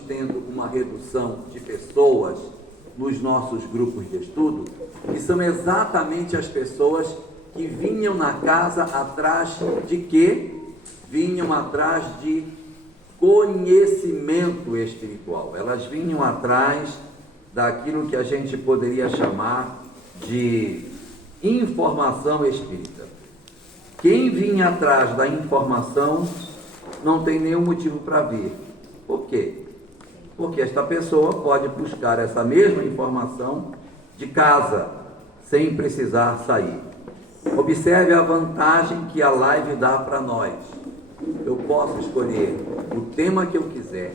tendo uma redução de pessoas nos nossos grupos de estudo, e são exatamente as pessoas que vinham na casa atrás de quê? Vinham atrás de conhecimento espiritual. Elas vinham atrás daquilo que a gente poderia chamar de informação espírita. Quem vinha atrás da informação não tem nenhum motivo para vir. Por quê? Porque esta pessoa pode buscar essa mesma informação de casa, sem precisar sair. Observe a vantagem que a live dá para nós. Eu posso escolher o tema que eu quiser,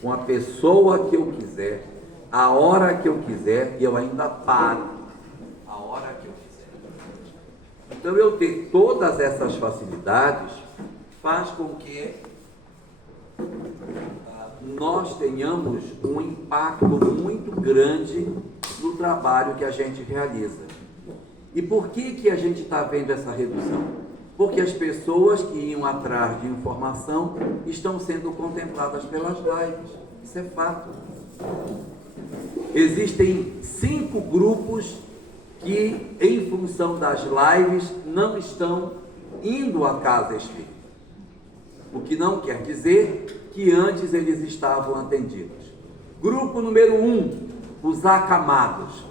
com a pessoa que eu quiser, a hora que eu quiser, e eu ainda paro a hora que eu quiser. Então, eu ter todas essas facilidades faz com que nós tenhamos um impacto muito grande no trabalho que a gente realiza. E por que a gente está vendo essa redução? Porque as pessoas que iam atrás de informação estão sendo contempladas pelas lives. Isso é fato. Existem 5 grupos que, em função das lives, não estão indo à casa espírita. O que não quer dizer que antes eles estavam atendidos. Grupo número 1, os acamados,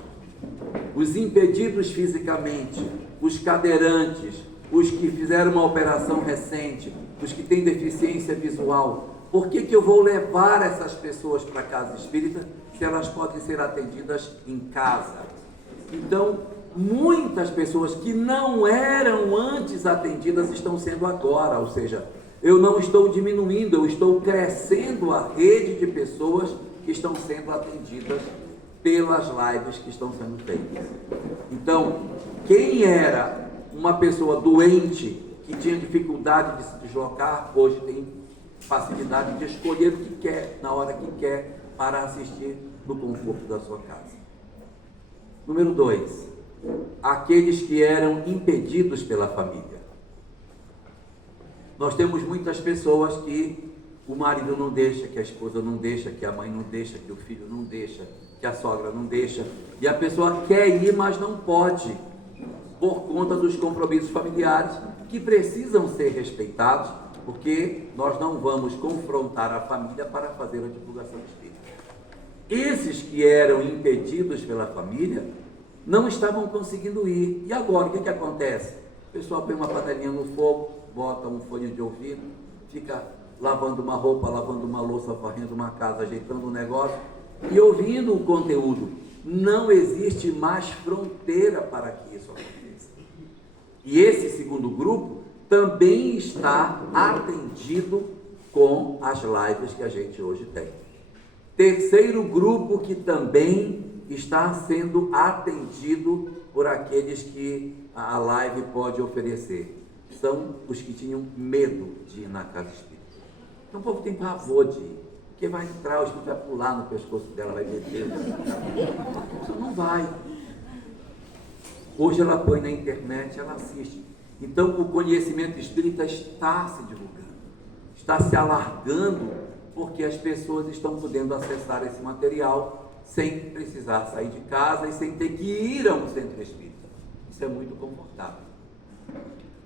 os impedidos fisicamente, os cadeirantes, os que fizeram uma operação recente, os que têm deficiência visual. Por que eu vou levar essas pessoas para a casa espírita se elas podem ser atendidas em casa? Então, muitas pessoas que não eram antes atendidas estão sendo agora, ou seja, eu não estou diminuindo, eu estou crescendo a rede de pessoas que estão sendo atendidas pelas lives que estão sendo feitas. Então, quem era uma pessoa doente, que tinha dificuldade de se deslocar, hoje tem facilidade de escolher o que quer, na hora que quer, para assistir no conforto da sua casa. Número 2, aqueles que eram impedidos pela família. Nós temos muitas pessoas que o marido não deixa, que a esposa não deixa, que a mãe não deixa, que o filho não deixa, que a sogra não deixa, e a pessoa quer ir, mas não pode, por conta dos compromissos familiares, que precisam ser respeitados, porque nós não vamos confrontar a família para fazer a divulgação espírita. Esses que eram impedidos pela família não estavam conseguindo ir. E agora, o que acontece? O pessoal põe uma panelinha no fogo, bota um fone de ouvido, fica lavando uma roupa, lavando uma louça, varrendo uma casa, ajeitando um negócio e ouvindo o conteúdo. Não existe mais fronteira para que isso aconteça. E esse segundo grupo também está atendido com as lives que a gente hoje tem. Terceiro grupo que também está sendo atendido por aqueles que a live pode oferecer são os que tinham medo de ir na casa espírita. Então o povo tem pavor de ir, porque vai entrar, o espírito vai pular no pescoço dela, vai meter. Isso não vai. Hoje ela põe na internet, ela assiste. Então o conhecimento espírita está se divulgando, está se alargando, porque as pessoas estão podendo acessar esse material sem precisar sair de casa e sem ter que ir a um centro espírita. Isso é muito confortável.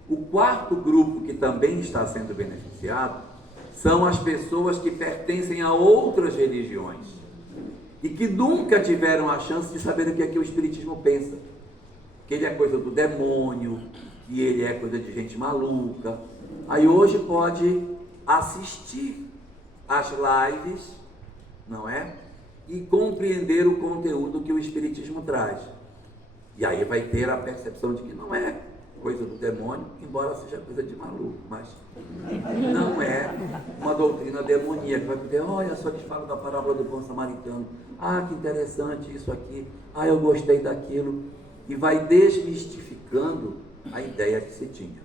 O quarto grupo que também está sendo beneficiado são as pessoas que pertencem a outras religiões e que nunca tiveram a chance de saber o que é que o espiritismo pensa. Que ele é coisa do demônio, que ele é coisa de gente maluca. Aí hoje pode assistir às lives, não é? E compreender o conteúdo que o espiritismo traz. E aí vai ter a percepção de que não é coisa do demônio, embora seja coisa de maluco, mas não é uma doutrina demoníaca. Vai poder, olha só, eles falam da parábola do bom samaritano. Ah, que interessante isso aqui. Ah, eu gostei daquilo. E vai desmistificando a ideia que se tinha.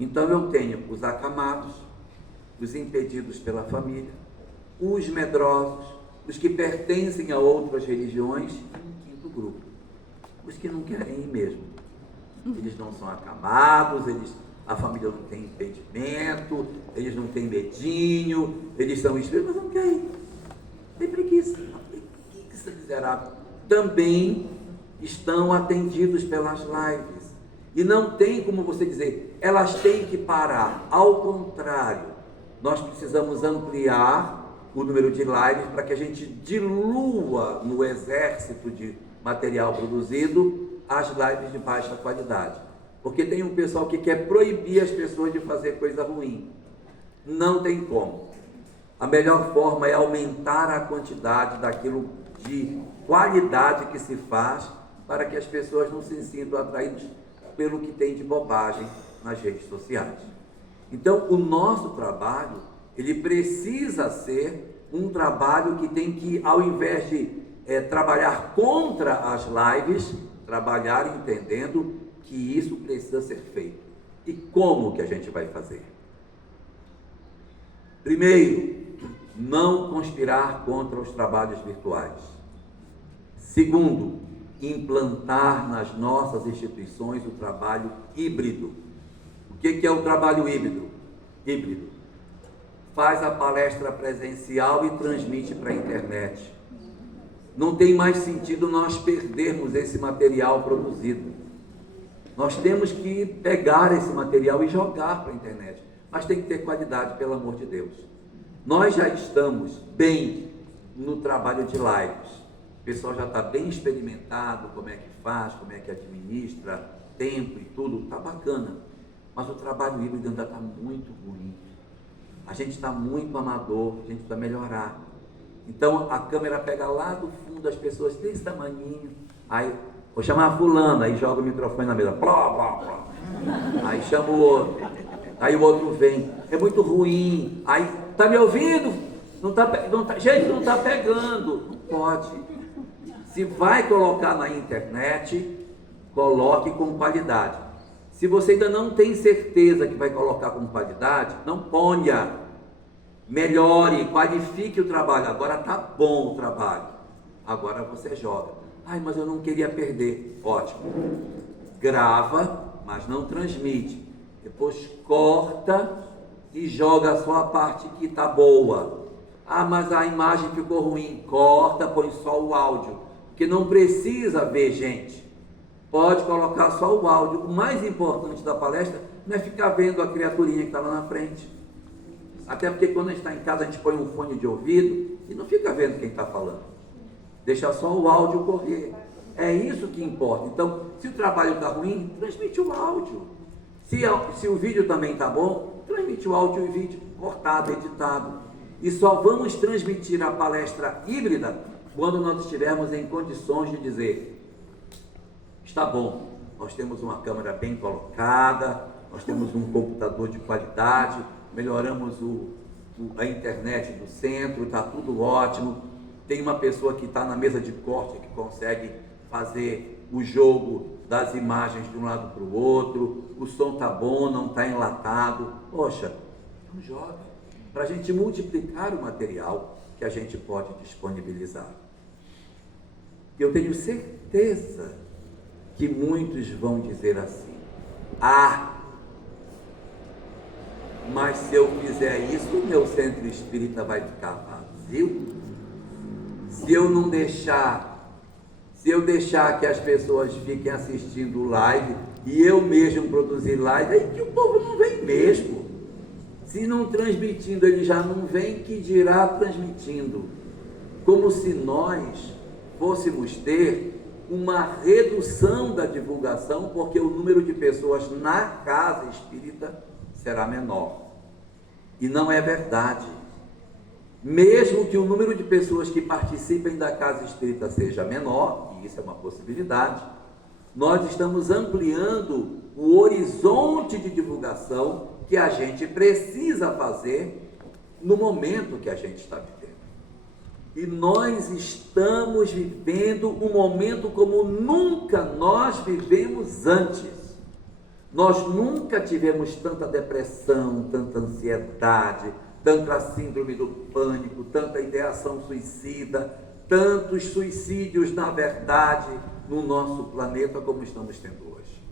Então eu tenho os acamados, os impedidos pela família, os medrosos, os que pertencem a outras religiões, e um quinto grupo, os que não querem ir mesmo. Eles não são acamados, a família não tem impedimento, eles não têm medinho, eles são espíritos, mas não querem. considerável, também estão atendidos pelas lives. E não tem como você dizer, elas têm que parar. Ao contrário, nós precisamos ampliar o número de lives para que a gente dilua no exército de material produzido as lives de baixa qualidade. Porque tem um pessoal que quer proibir as pessoas de fazer coisa ruim. Não tem como. A melhor forma é aumentar a quantidade daquilo de qualidade que se faz para que as pessoas não se sintam atraídas pelo que tem de bobagem nas redes sociais. Então, o nosso trabalho, ele precisa ser um trabalho que tem que, ao invés de trabalhar contra as lives, trabalhar entendendo que isso precisa ser feito. E como que a gente vai fazer? Primeiro, não conspirar contra os trabalhos virtuais. Segundo, implantar nas nossas instituições o trabalho híbrido. O que é o trabalho híbrido? Híbrido. Faz a palestra presencial e transmite para a internet. Não tem mais sentido nós perdermos esse material produzido. Nós temos que pegar esse material e jogar para a internet. Mas tem que ter qualidade, pelo amor de Deus. Nós já estamos bem no trabalho de lives. O pessoal já está bem experimentado, como é que faz, como é que administra tempo e tudo, está bacana. Mas o trabalho híbrido ainda está muito ruim. A gente está muito amador, a gente precisa melhorar. Então a câmera pega lá do fundo as pessoas desse tamaninho, aí vou chamar fulano, aí joga o microfone na mesa, plá, plá, plá. Aí chama o outro, aí o outro vem, é muito ruim, aí, tá me ouvindo? Gente, não está pegando, não pode. Se vai colocar na internet, coloque com qualidade. Se você ainda não tem certeza que vai colocar com qualidade, não ponha. Melhore, qualifique o trabalho. Agora está bom o trabalho. Agora você joga. Ai, mas eu não queria perder. Ótimo. Grava, mas não transmite. Depois corta e joga só a parte que está boa. Ah, mas a imagem ficou ruim. Corta, põe só o áudio. Porque não precisa ver, gente. Pode colocar só o áudio. O mais importante da palestra não é ficar vendo a criaturinha que está lá na frente. Até porque quando a gente está em casa, a gente põe um fone de ouvido e não fica vendo quem está falando. Deixa só o áudio correr. É isso que importa. Então, se o trabalho está ruim, transmite o áudio. Se o vídeo também está bom, transmite o áudio e o vídeo cortado, editado. E só vamos transmitir a palestra híbrida quando nós estivermos em condições de dizer: está bom, nós temos uma câmera bem colocada, nós temos um computador de qualidade, melhoramos a internet do centro, está tudo ótimo, tem uma pessoa que está na mesa de corte que consegue fazer o jogo das imagens de um lado para o outro, o som está bom, não está enlatado. Poxa, então joga, para a gente multiplicar o material que a gente pode disponibilizar. Eu tenho certeza que muitos vão dizer assim: ah, mas se eu fizer isso, o meu centro espírita vai ficar vazio? Se eu deixar que as pessoas fiquem assistindo live e eu mesmo produzir live, aí que o povo não vem mesmo. Se não transmitindo, ele já não vem, que dirá transmitindo. Como se nós fôssemos ter uma redução da divulgação, porque o número de pessoas na casa espírita será menor. E não é verdade. Mesmo que o número de pessoas que participem da casa espírita seja menor, e isso é uma possibilidade, nós estamos ampliando o horizonte de divulgação que a gente precisa fazer no momento que a gente está vivendo. E nós estamos vivendo um momento como nunca nós vivemos antes. Nós nunca tivemos tanta depressão, tanta ansiedade, tanta síndrome do pânico, tanta ideação suicida, tantos suicídios, na verdade, no nosso planeta como estamos tendo hoje.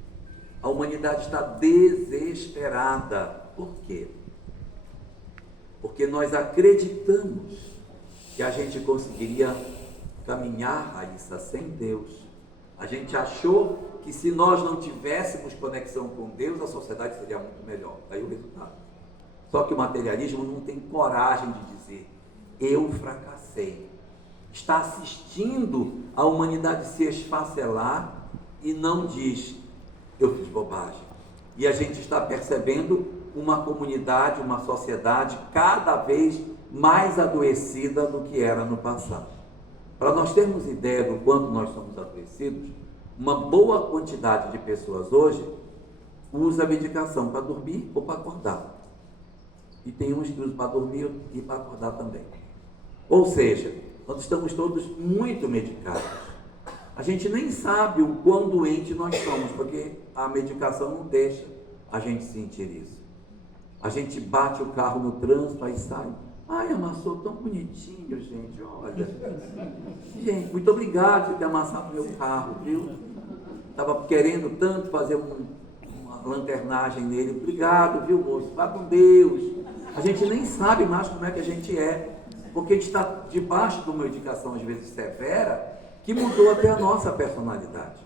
A humanidade está desesperada. Por quê? Porque nós acreditamos que a gente conseguiria caminhar, Raíssa, sem Deus. A gente achou que se nós não tivéssemos conexão com Deus, a sociedade seria muito melhor. Daí o resultado. Só que o materialismo não tem coragem de dizer, eu fracassei. Está assistindo a humanidade se esfacelar e não diz, eu fiz bobagem. E a gente está percebendo uma comunidade, uma sociedade cada vez mais adoecida do que era no passado. Para nós termos ideia do quanto nós somos adoecidos, uma boa quantidade de pessoas hoje usa medicação para dormir ou para acordar. E tem uns que usam para dormir e para acordar também. Ou seja, nós estamos todos muito medicados. A gente nem sabe o quão doente nós somos, porque a medicação não deixa a gente sentir isso. A gente bate o carro no trânsito, aí sai. Ai, amassou tão bonitinho, gente, olha. Gente, muito obrigado por ter amassado meu carro, viu? Estava querendo tanto fazer uma lanternagem nele. Obrigado, viu, moço? Vá com Deus. A gente nem sabe mais como é que a gente é, porque a gente está debaixo de uma medicação, às vezes, severa, que mudou até a nossa personalidade.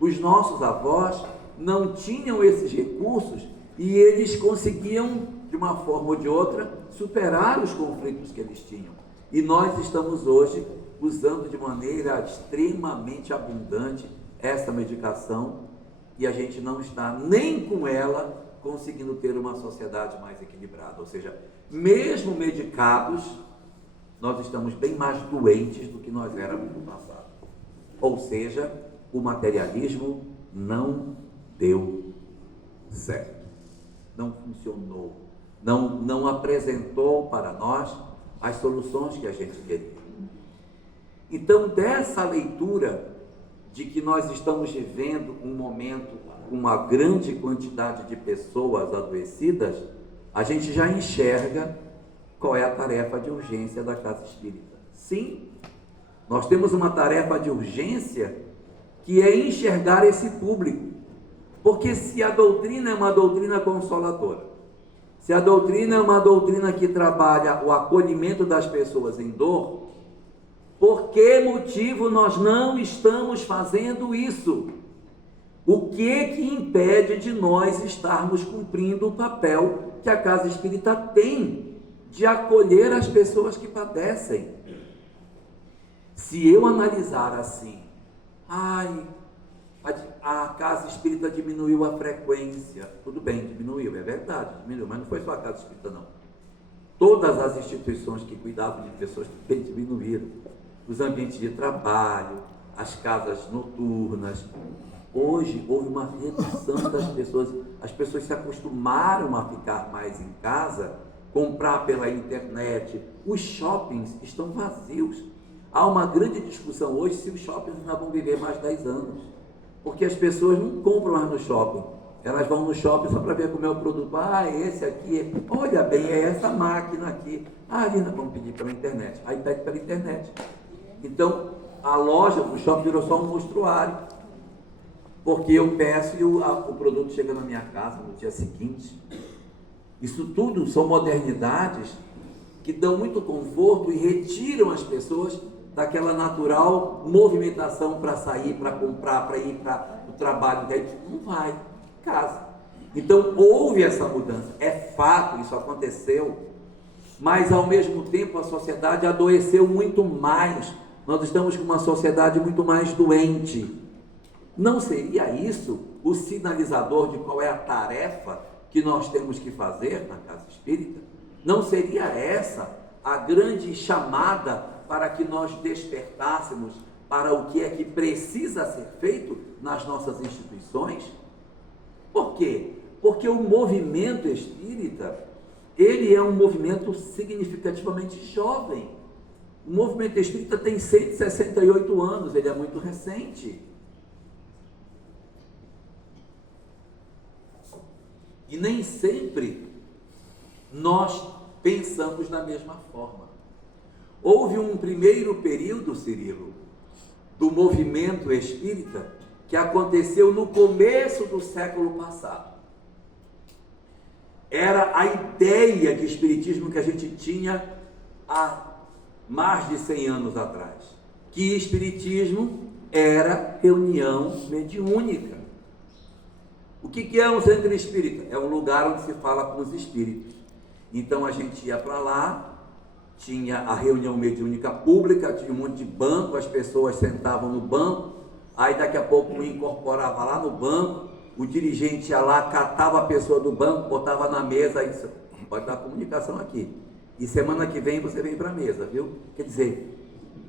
Os nossos avós não tinham esses recursos e eles conseguiam, de uma forma ou de outra, superar os conflitos que eles tinham. E nós estamos hoje usando de maneira extremamente abundante essa medicação e a gente não está nem com ela conseguindo ter uma sociedade mais equilibrada. Ou seja, mesmo medicados, nós estamos bem mais doentes do que nós éramos no passado. Ou seja, o materialismo não deu certo, não funcionou, não apresentou para nós as soluções que a gente queria. Então, dessa leitura de que nós estamos vivendo um momento com uma grande quantidade de pessoas adoecidas, a gente já enxerga qual é a tarefa de urgência da Casa Espírita. Sim, nós temos uma tarefa de urgência que é enxergar esse público. Porque se a doutrina é uma doutrina consoladora, se a doutrina é uma doutrina que trabalha o acolhimento das pessoas em dor, por que motivo nós não estamos fazendo isso? O que impede de nós estarmos cumprindo o papel que a Casa Espírita tem de acolher as pessoas que padecem? Se eu analisar assim, a Casa Espírita diminuiu a frequência, tudo bem, diminuiu, é verdade, diminuiu, mas não foi só a Casa Espírita não. Todas as instituições que cuidavam de pessoas também diminuíram. Os ambientes de trabalho, as casas noturnas. Hoje houve uma redução das pessoas, as pessoas se acostumaram a ficar mais em casa, comprar pela internet, os shoppings estão vazios. Há uma grande discussão hoje se os shoppings não vão viver mais 10 anos, porque as pessoas não compram mais no shopping, elas vão no shopping só para ver como é o produto. Esse aqui, olha bem, é essa máquina aqui. Lina, vamos pedir pela internet. Aí pede pela internet. Então, a loja do shopping virou só um mostruário, porque eu peço e o produto chega na minha casa no dia seguinte. Isso tudo são modernidades que dão muito conforto e retiram as pessoas daquela natural movimentação para sair, para comprar, para ir para o trabalho. Não vai, casa. Então, houve essa mudança. É fato, isso aconteceu, mas ao mesmo tempo a sociedade adoeceu muito mais. Nós estamos com uma sociedade muito mais doente. Não seria isso o sinalizador de qual é a tarefa que nós temos que fazer na Casa Espírita? Não seria essa a grande chamada para que nós despertássemos para o que é que precisa ser feito nas nossas instituições? Por quê? Porque o movimento espírita, ele é um movimento significativamente jovem. O movimento espírita tem 168 anos, ele é muito recente. E nem sempre nós pensamos da mesma forma. Houve um primeiro período, Cirilo, do movimento espírita que aconteceu no começo do século passado. Era a ideia de espiritismo que a gente tinha há mais de 100 anos atrás, que espiritismo era reunião mediúnica. O que é um centro espírita? É um lugar onde se fala com os espíritos. Então a gente ia para lá, tinha a reunião mediúnica pública, tinha um monte de banco, as pessoas sentavam no banco, aí daqui a pouco um incorporava lá no banco, o dirigente ia lá, catava a pessoa do banco, botava na mesa, e disse, pode dar comunicação aqui, e semana que vem você vem para a mesa, viu? Quer dizer,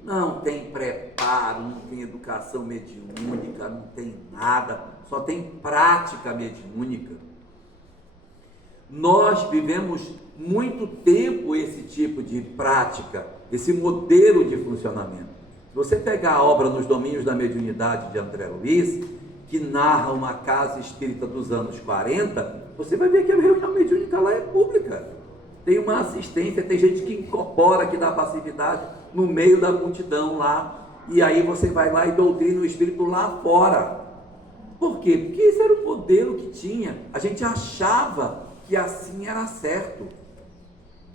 não tem preparo, não tem educação mediúnica, não tem nada, só tem prática mediúnica. Nós vivemos muito tempo esse tipo de prática, esse modelo de funcionamento. Se você pegar a obra Nos Domínios da Mediunidade de André Luiz, que narra uma casa espírita dos anos 40, você vai ver que a reunião mediúnica lá é pública. Tem uma assistência, tem gente que incorpora, que dá passividade no meio da multidão lá, e aí você vai lá e doutrina o espírito lá fora. Por quê? Porque esse era o modelo que tinha. A gente achava que assim era certo,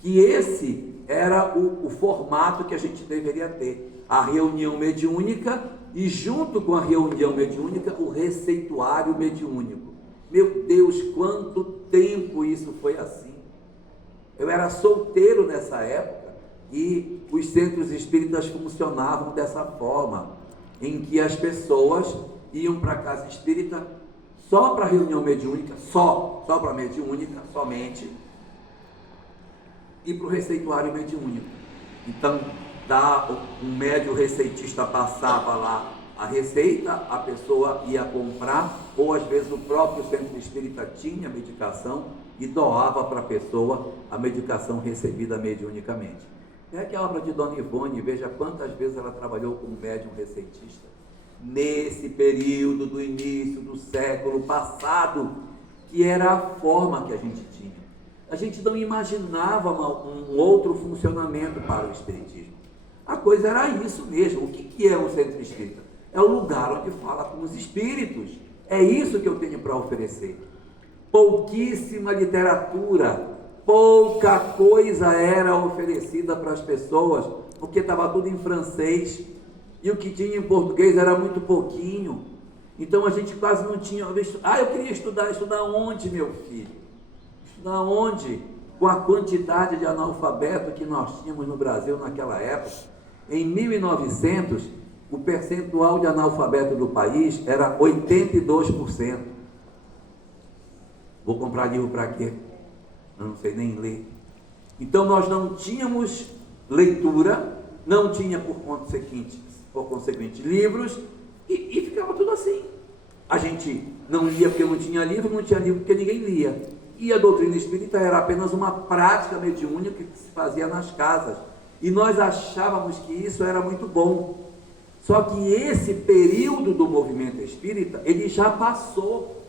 que esse era o formato que a gente deveria ter. A reunião mediúnica e junto com a reunião mediúnica o receituário mediúnico. Meu Deus, quanto tempo isso foi assim. Eu era solteiro nessa época e os centros espíritas funcionavam dessa forma, em que as pessoas iam para a casa espírita só para reunião mediúnica, só para mediúnica, somente, e para o receituário mediúnico. Então, um médium receitista passava lá a receita, a pessoa ia comprar, ou às vezes o próprio centro espírita tinha medicação e doava para a pessoa a medicação recebida mediunicamente. É que a obra de Dona Ivone, veja quantas vezes ela trabalhou como médium receitista. Nesse período do início do século passado, que era a forma que a gente tinha. A gente não imaginava um outro funcionamento para o espiritismo. A coisa era isso mesmo. O que é um centro espírita? É o lugar onde fala com os espíritos. É isso que eu tenho para oferecer. Pouquíssima literatura, pouca coisa era oferecida para as pessoas, porque estava tudo em francês, e o que tinha em português era muito pouquinho. Então a gente quase não tinha visto. Eu queria estudar onde, meu filho? Estudar onde? Com a quantidade de analfabeto que nós tínhamos no Brasil naquela época. Em 1900, o percentual de analfabeto do país era 82%. Vou comprar livro para quê? Eu não sei nem ler. Então nós não tínhamos leitura, não tinha por consequente livros, e ficava tudo assim. A gente não lia porque não tinha livro porque ninguém lia. E a doutrina espírita era apenas uma prática mediúnica que se fazia nas casas. E nós achávamos que isso era muito bom. Só que esse período do movimento espírita, ele já passou.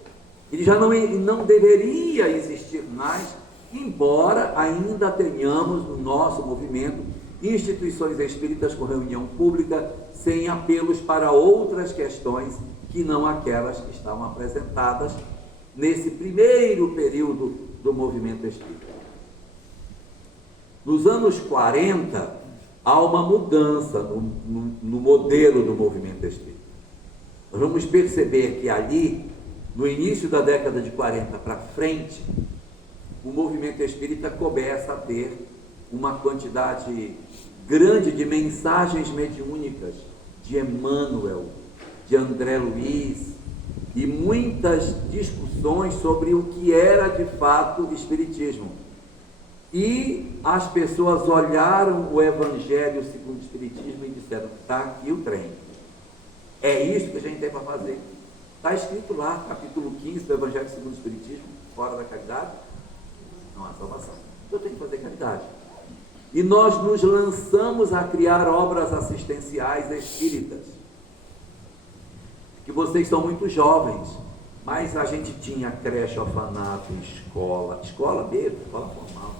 Ele já não deveria existir mais, embora ainda tenhamos no nosso movimento instituições espíritas com reunião pública, sem apelos para outras questões que não aquelas que estavam apresentadas nesse primeiro período do movimento espírita. Nos anos 40, há uma mudança no modelo do movimento espírita. Nós vamos perceber que ali, no início da década de 40 para frente, o movimento espírita começa a ter uma quantidade grande de mensagens mediúnicas de Emmanuel, de André Luiz, e muitas discussões sobre o que era de fato o espiritismo. E as pessoas olharam o Evangelho segundo o Espiritismo e disseram: está aqui o trem, é isso que a gente tem para fazer. Está escrito lá, capítulo 15 do Evangelho segundo o Espiritismo, fora da caridade não há salvação. Eu tenho que fazer caridade. E nós nos lançamos a criar obras assistenciais espíritas, que vocês são muito jovens, mas a gente tinha creche, orfanato, escola mesmo, escola formal,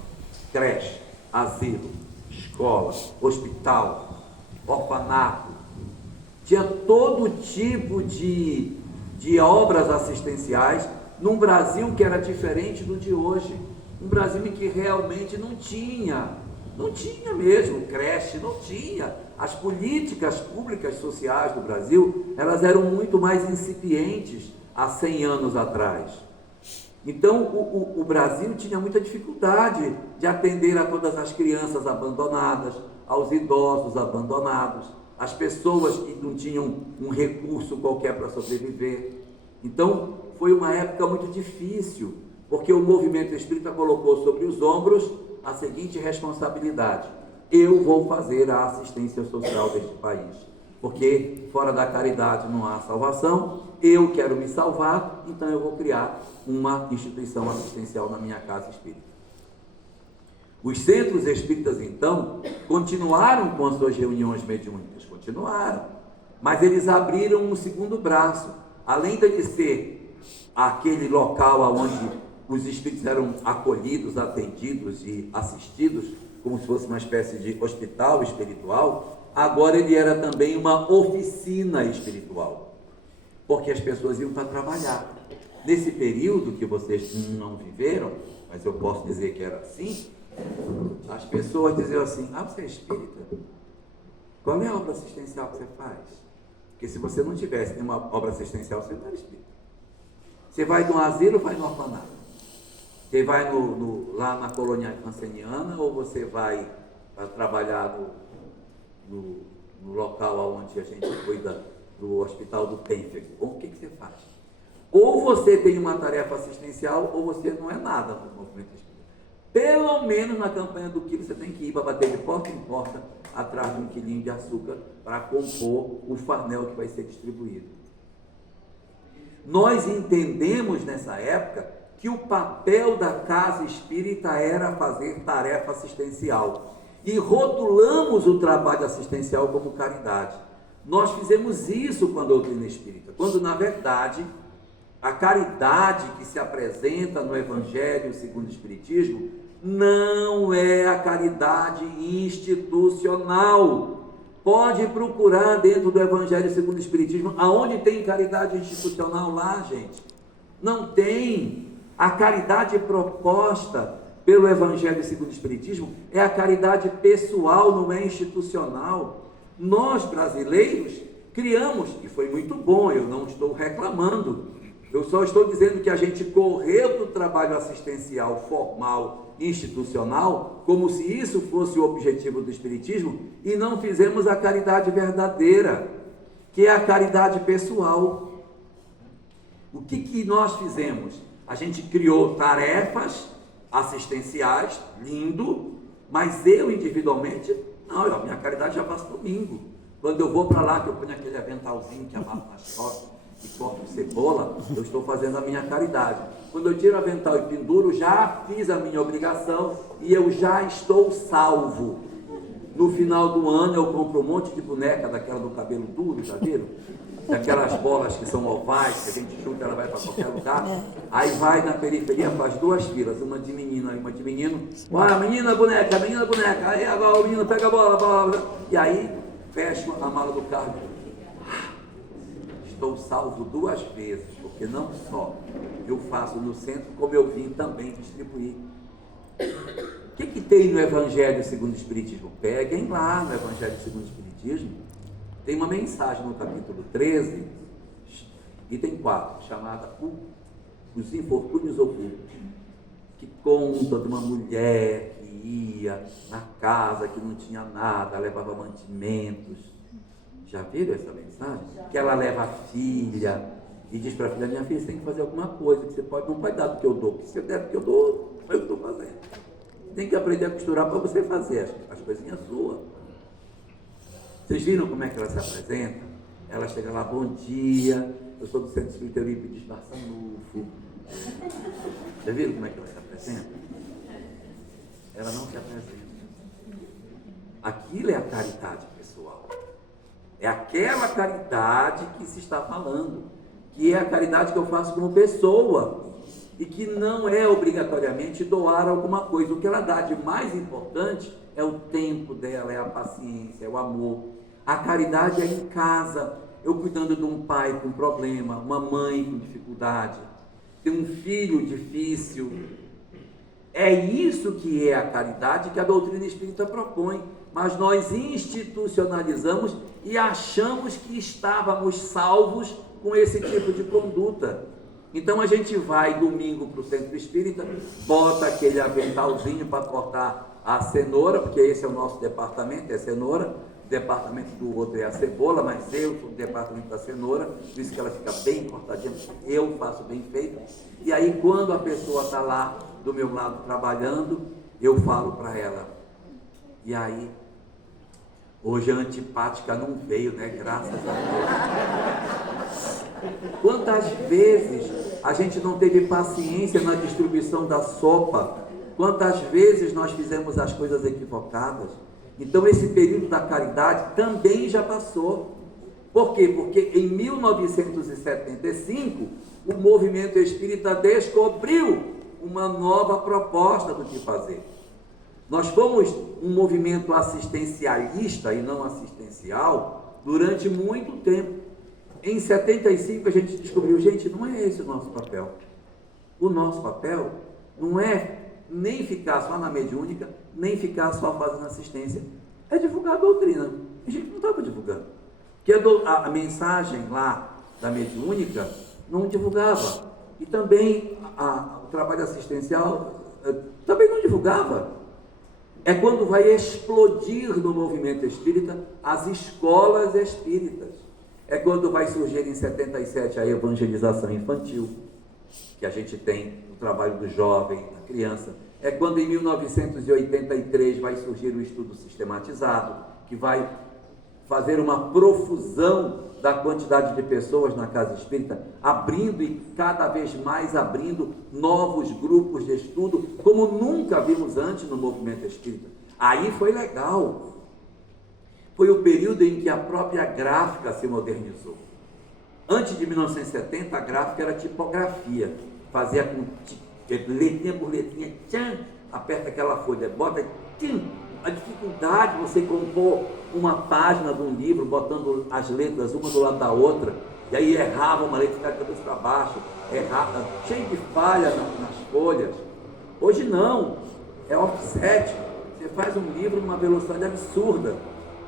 creche, asilo, escola, hospital, orfanato, tinha todo tipo de obras assistenciais, num Brasil que era diferente do de hoje, um Brasil em que realmente não tinha Não tinha mesmo creche, não tinha. As políticas públicas sociais do Brasil, elas eram muito mais incipientes há 100 anos atrás. Então, o Brasil tinha muita dificuldade de atender a todas as crianças abandonadas, aos idosos abandonados, às pessoas que não tinham um recurso qualquer para sobreviver. Então, foi uma época muito difícil, porque o movimento espírita colocou sobre os ombros a seguinte responsabilidade: eu vou fazer a assistência social deste país, porque fora da caridade não há salvação, eu quero me salvar, então eu vou criar uma instituição assistencial na minha casa espírita. Os centros espíritas, então, continuaram com as suas reuniões mediúnicas, continuaram, mas eles abriram um segundo braço. Além de ser aquele local onde os espíritos eram acolhidos, atendidos e assistidos, como se fosse uma espécie de hospital espiritual, agora ele era também uma oficina espiritual, porque as pessoas iam para trabalhar. Nesse período que vocês não viveram, mas eu posso dizer que era assim, as pessoas diziam assim: ah, você é espírita? Qual é a obra assistencial que você faz? Porque se você não tivesse nenhuma obra assistencial, você não era espírita. Você vai de um asilo ou vai no orfanato? Você vai lá na colônia canceniana ou você vai trabalhar no local onde a gente cuida do hospital do Pênfego? Ou o que você faz? Ou você tem uma tarefa assistencial ou você não é nada no movimento espírita. Pelo menos na campanha do quilo você tem que ir para bater de porta em porta atrás de um quilinho de açúcar para compor o farnel que vai ser distribuído. Nós entendemos nessa época que o papel da casa espírita era fazer tarefa assistencial e rotulamos o trabalho assistencial como caridade. Nós fizemos isso com a doutrina espírita, quando na verdade a caridade que se apresenta no Evangelho segundo o Espiritismo não é a caridade institucional. Pode procurar dentro do Evangelho segundo o Espiritismo, aonde tem caridade institucional lá, gente? Não tem. A caridade proposta pelo Evangelho segundo o Espiritismo é a caridade pessoal, não é institucional. Nós, brasileiros, criamos, e foi muito bom, eu não estou reclamando, eu só estou dizendo que a gente correu para o trabalho assistencial formal, institucional, como se isso fosse o objetivo do Espiritismo, e não fizemos a caridade verdadeira, que é a caridade pessoal. O que nós fizemos? A gente criou tarefas assistenciais, lindo, mas eu individualmente, não, a minha caridade já faço domingo. Quando eu vou para lá, que eu ponho aquele aventalzinho que amarro nas costas e corto cebola, eu estou fazendo a minha caridade. Quando eu tiro o avental e penduro, já fiz a minha obrigação e eu já estou salvo. No final do ano eu compro um monte de boneca daquela do cabelo duro, já viram? Daquelas bolas que são ovais, que a gente chuta, ela vai para qualquer lugar. Aí vai na periferia, faz duas filas, uma de menina e uma de menino. Ah, menina boneca, aí agora o menino pega a bola. E aí fecha a mala do carro. Estou salvo duas vezes, porque não só eu faço no centro, como eu vim também distribuir. O que tem no Evangelho segundo o Espiritismo? Peguem lá no Evangelho segundo o Espiritismo. Tem uma mensagem no capítulo 13, item 4, chamada Os Infortúnios Ocultos, que conta de uma mulher que ia na casa que não tinha nada, levava mantimentos. Já viram essa mensagem? Que ela leva a filha e diz para a filha: minha filha, você tem que fazer alguma coisa, que você não pode dar do que eu dou, porque se eu der do que eu dou, foi o que eu estou fazendo. Tem que aprender a costurar para você fazer as coisinhas suas. Vocês viram como é que ela se apresenta? Ela chega lá: bom dia, eu sou do Centro Espírita Eurípides de Barçanufo. Vocês viram como é que ela se apresenta? Ela não se apresenta. Aquilo é a caridade pessoal. É aquela caridade que se está falando, que é a caridade que eu faço como pessoa, e que não é obrigatoriamente doar alguma coisa. O que ela dá de mais importante é o tempo dela, é a paciência, é o amor. A caridade é em casa, eu cuidando de um pai com problema, uma mãe com dificuldade, de um filho difícil. É isso que é a caridade que a doutrina espírita propõe, mas nós institucionalizamos e achamos que estávamos salvos com esse tipo de conduta. Então a gente vai domingo para o centro espírita, bota aquele aventalzinho para cortar a cenoura, porque esse é o nosso departamento, é cenoura, o departamento do outro é a cebola, mas eu sou do departamento da cenoura, por isso que ela fica bem cortadinha, eu faço bem feito. E aí quando a pessoa está lá do meu lado trabalhando, eu falo para ela, e aí, hoje a antipática não veio, né? Graças a Deus. Quantas vezes a gente não teve paciência na distribuição da sopa? Quantas vezes nós fizemos as coisas equivocadas? Então esse período da caridade também já passou. Por quê? Porque em 1975 o movimento espírita descobriu uma nova proposta do que fazer. Nós fomos um movimento assistencialista e não assistencial durante muito tempo. Em 75 a gente descobriu, gente, não é esse o nosso papel. O nosso papel não é nem ficar só na mediúnica, nem ficar só fazendo assistência. É divulgar a doutrina. A gente não estava divulgando. Porque a mensagem lá da mediúnica não divulgava. E também o trabalho assistencial também não divulgava. É quando vai explodir no movimento espírita as escolas espíritas. É quando vai surgir em 77 a evangelização infantil, que a gente tem o trabalho do jovem, da criança. É quando em 1983 vai surgir o estudo sistematizado, que vai fazer uma profusão da quantidade de pessoas na casa espírita, abrindo e cada vez mais abrindo novos grupos de estudo, como nunca vimos antes no movimento espírita. Aí foi legal. Foi o período em que a própria gráfica se modernizou. Antes de 1970, a gráfica era tipografia. Fazia com letrinha por letrinha, tchan, aperta aquela folha, bota, tchan. A dificuldade de você compor uma página de um livro, botando as letras uma do lado da outra, e aí errava uma letra, ficava de cabeça para baixo, errava, cheio de falha nas folhas. Hoje não, é offset. Você faz um livro numa velocidade absurda.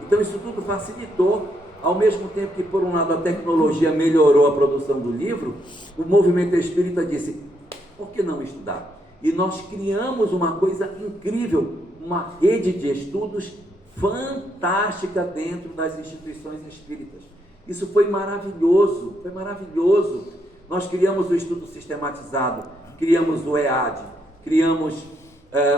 Então isso tudo facilitou, ao mesmo tempo que por um lado a tecnologia melhorou a produção do livro, o movimento espírita disse, por que não estudar? E nós criamos uma coisa incrível, uma rede de estudos fantástica dentro das instituições espíritas. Isso foi maravilhoso, foi maravilhoso. Nós criamos o estudo sistematizado, criamos o EAD, criamos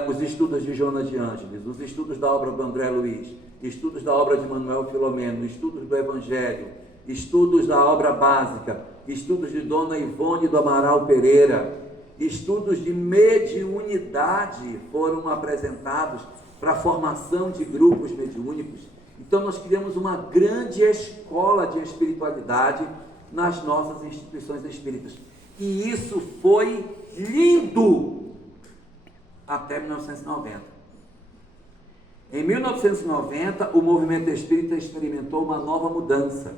os estudos de Jonas de Ângeles, os estudos da obra do André Luiz, estudos da obra de Manuel Filomeno, estudos do Evangelho, estudos da obra básica, estudos de Dona Ivone do Amaral Pereira, estudos de mediunidade foram apresentados para a formação de grupos mediúnicos. Então nós criamos uma grande escola de espiritualidade nas nossas instituições espíritas. E isso foi lindo até 1990. Em 1990, o movimento espírita experimentou uma nova mudança,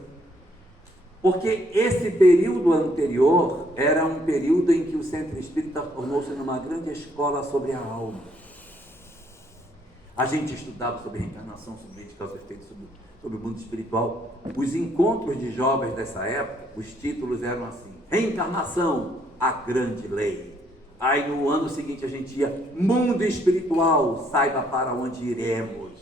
porque esse período anterior era um período em que o centro espírita tornou-se numa grande escola sobre a alma. A gente estudava sobre reencarnação, sobre causa e efeito, sobre o mundo espiritual. Os encontros de jovens dessa época, os títulos eram assim: Reencarnação, a grande lei. Aí no ano seguinte a gente ia, mundo espiritual, saiba para onde iremos.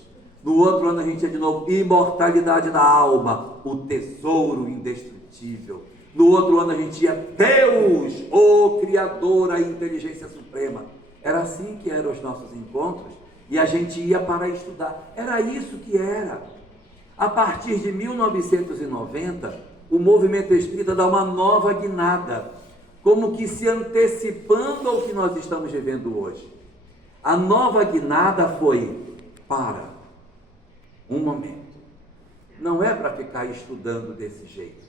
No outro ano a gente ia de novo, imortalidade da alma, o tesouro indestrutível. No outro ano a gente ia, Deus, o Criador, a inteligência suprema. Era assim que eram os nossos encontros, e a gente ia para estudar. Era isso que era. A partir de 1990, o movimento espírita dá uma nova guinada, como que se antecipando ao que nós estamos vivendo hoje. A nova guinada foi, para um momento, não é para ficar estudando desse jeito.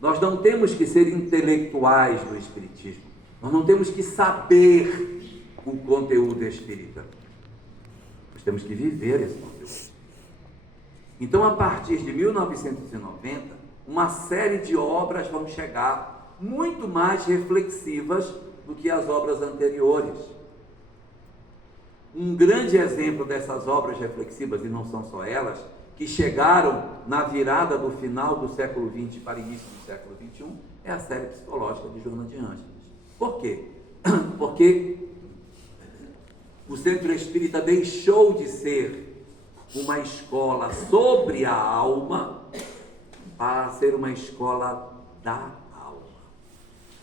Nós não temos que ser intelectuais do espiritismo, nós não temos que saber o conteúdo espírita, nós temos que viver esse conteúdo. Então, a partir de 1990, uma série de obras vão chegar muito mais reflexivas do que as obras anteriores. Um grande exemplo dessas obras reflexivas, e não são só elas, que chegaram na virada do final do século XX para início do século XXI, é a série psicológica de Joana de Ângeles. Por quê? Porque o Centro Espírita deixou de ser uma escola sobre a alma para ser uma escola da alma.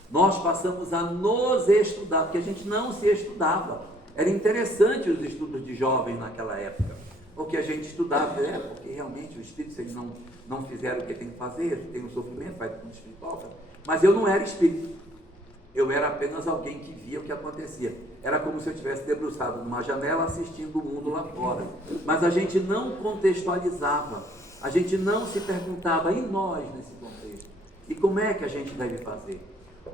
Nós passamos a nos estudar, porque a gente não se estudava. Era interessante os estudos de jovens naquela época, porque a gente estudava, porque realmente o espírito, se eles não fizeram o que tem que fazer, tem um sofrimento, vai tudo espiritual. Mas eu não era espírito, eu era apenas alguém que via o que acontecia. Era como se eu estivesse debruçado numa janela assistindo o mundo lá fora. Mas a gente não contextualizava, a gente não se perguntava, e nós nesse contexto? E como é que a gente deve fazer?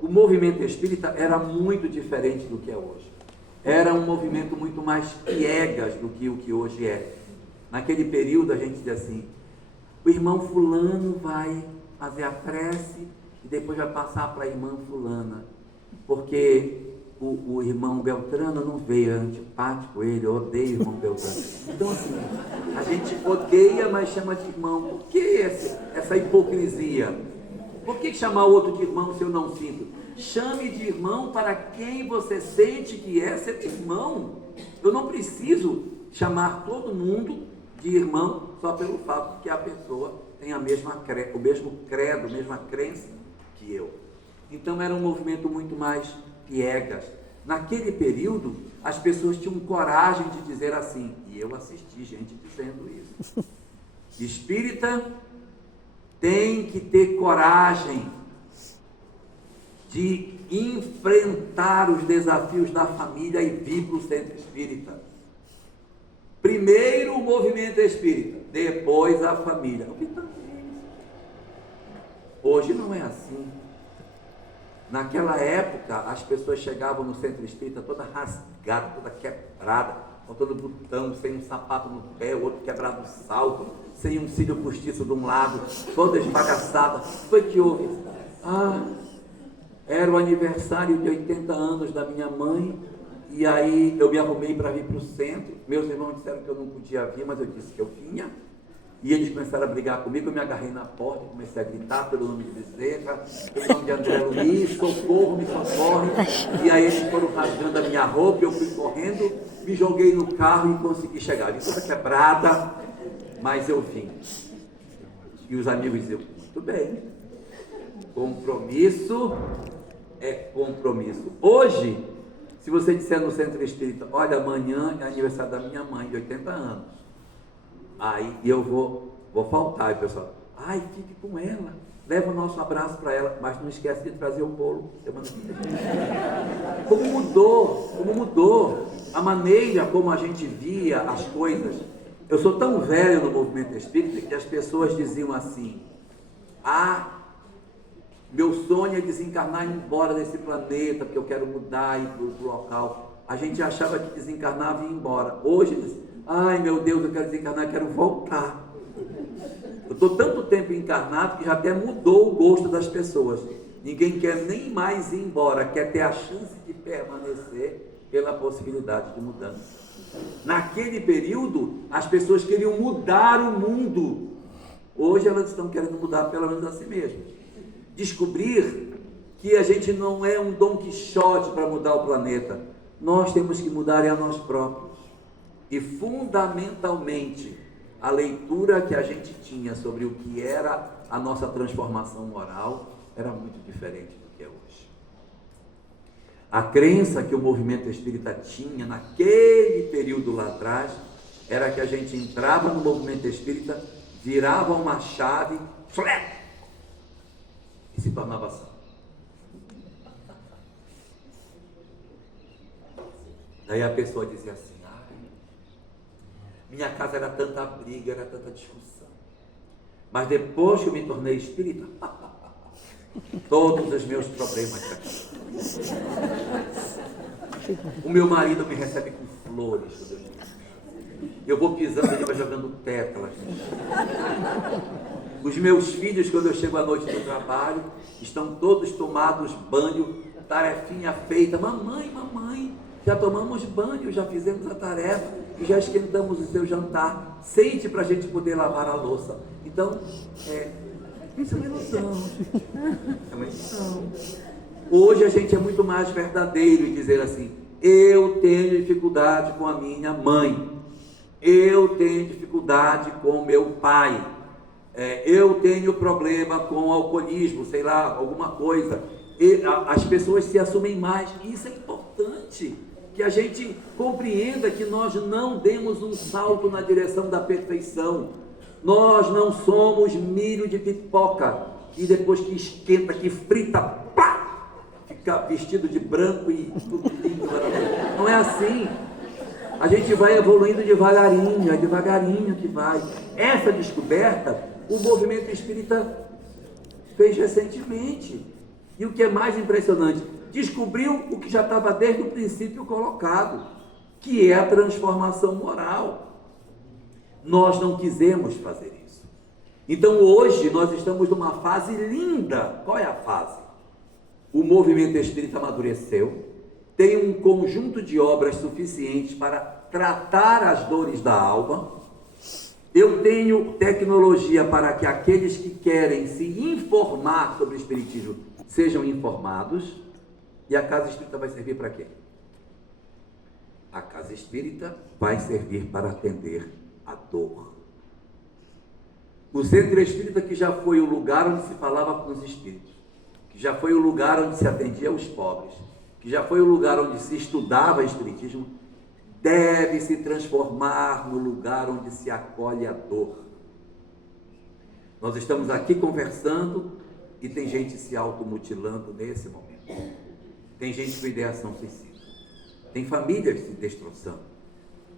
O movimento espírita era muito diferente do que é hoje. Era um movimento muito mais piegas do que o que hoje é. Naquele período a gente dizia assim, o irmão fulano vai fazer a prece e depois vai passar para a irmã fulana, porque o irmão Beltrano não veio, é antipático ele, eu odeio o irmão Beltrano. Então assim, a gente odeia, mas chama de irmão. Por que essa hipocrisia? Por que chamar o outro de irmão se eu não sinto? Chame de irmão para quem você sente que é seu irmão. Eu não preciso chamar todo mundo de irmão só pelo fato de que a pessoa tem o mesmo credo, a mesma crença que eu. Então era um movimento muito mais piegas. Naquele período, as pessoas tinham coragem de dizer assim, e eu assisti gente dizendo isso. Espírita tem que ter coragem de enfrentar os desafios da família e vir para o centro espírita. Primeiro o movimento espírita, depois a família. Hoje não é assim. Naquela época, as pessoas chegavam no centro espírita toda rasgada, toda quebrada, com todo botão, sem um sapato no pé, o outro quebrado no salto, sem um cílio postiço de um lado, toda esbagaçada. Foi que houve? Era o aniversário de 80 anos da minha mãe, e aí eu me arrumei para vir para o centro. Meus irmãos disseram que eu não podia vir, mas eu disse que eu vinha. E eles começaram a brigar comigo, eu me agarrei na porta e comecei a gritar pelo nome de Bezerra, pelo nome de André Luiz, socorro, me socorre. E aí eles foram rasgando a minha roupa, eu fui correndo, me joguei no carro e consegui chegar. Vi toda quebrada, mas eu vim. E os amigos diziam, muito bem, compromisso é compromisso. Hoje, se você disser no centro espírita, olha, amanhã é aniversário da minha mãe, de 80 anos. Aí eu vou faltar, e o pessoal, fique com ela, leva o nosso abraço para ela, mas não esquece de trazer o bolo semana que vem. Como mudou a maneira como a gente via as coisas. Eu sou tão velho no movimento espírita que as pessoas diziam assim, meu sonho é desencarnar e ir embora desse planeta, porque eu quero mudar e ir para o local. A gente achava que desencarnava e ia embora. Hoje diz, meu Deus, eu quero desencarnar, eu quero voltar. Eu estou tanto tempo encarnado que já até mudou o gosto das pessoas. Ninguém quer nem mais ir embora, quer ter a chance de permanecer pela possibilidade de mudança. Naquele período, as pessoas queriam mudar o mundo. Hoje elas estão querendo mudar pelo menos a si mesmas. Descobrir que a gente não é um Dom Quixote para mudar o planeta. Nós temos que mudar a nós próprios. E fundamentalmente, a leitura que a gente tinha sobre o que era a nossa transformação moral era muito diferente do que é hoje. A crença que o movimento espírita tinha naquele período lá atrás era que a gente entrava no movimento espírita, virava uma chave, e se tornava santo. Daí a pessoa dizia assim, minha casa era tanta briga, era tanta discussão, mas depois que eu me tornei espírita, todos os meus problemas o meu marido me recebe com flores, eu vou pisando, ele vai jogando teclas. Os meus filhos, quando eu chego à noite do trabalho, estão todos tomados banho, tarefinha feita. Mamãe, já tomamos banho, já fizemos a tarefa e já esquentamos o seu jantar. Sente para a gente poder lavar a louça. Então, isso é uma ilusão. É uma ilusão. Hoje a gente é muito mais verdadeiro em dizer assim: eu tenho dificuldade com a minha mãe, eu tenho dificuldade com meu pai, eu tenho problema com o alcoolismo, sei lá, alguma coisa. As pessoas se assumem mais. Isso é importante, que a gente compreenda que nós não demos um salto na direção da perfeição. Nós não somos milho de pipoca e depois que esquenta, que frita, pá, fica vestido de branco e tudo lindo. Não é assim. A gente vai evoluindo devagarinho, é devagarinho que vai. Essa descoberta o movimento espírita fez recentemente. E o que é mais impressionante, descobriu o que já estava desde o princípio colocado, que é a transformação moral. Nós não quisemos fazer isso. Então hoje nós estamos numa fase linda. Qual é a fase? O movimento espírita amadureceu, tem um conjunto de obras suficientes para tratar as dores da alma. Eu tenho tecnologia para que aqueles que querem se informar sobre o espiritismo sejam informados. E a casa espírita vai servir para quê? A casa espírita vai servir para atender a dor. O centro espírita, que já foi o lugar onde se falava com os espíritos, que já foi o lugar onde se atendia aos pobres, que já foi o lugar onde se estudava espiritismo, deve se transformar no lugar onde se acolhe a dor. Nós estamos aqui conversando e tem gente se automutilando nesse momento. Tem gente com ideação suicida. Tem famílias se destroçando.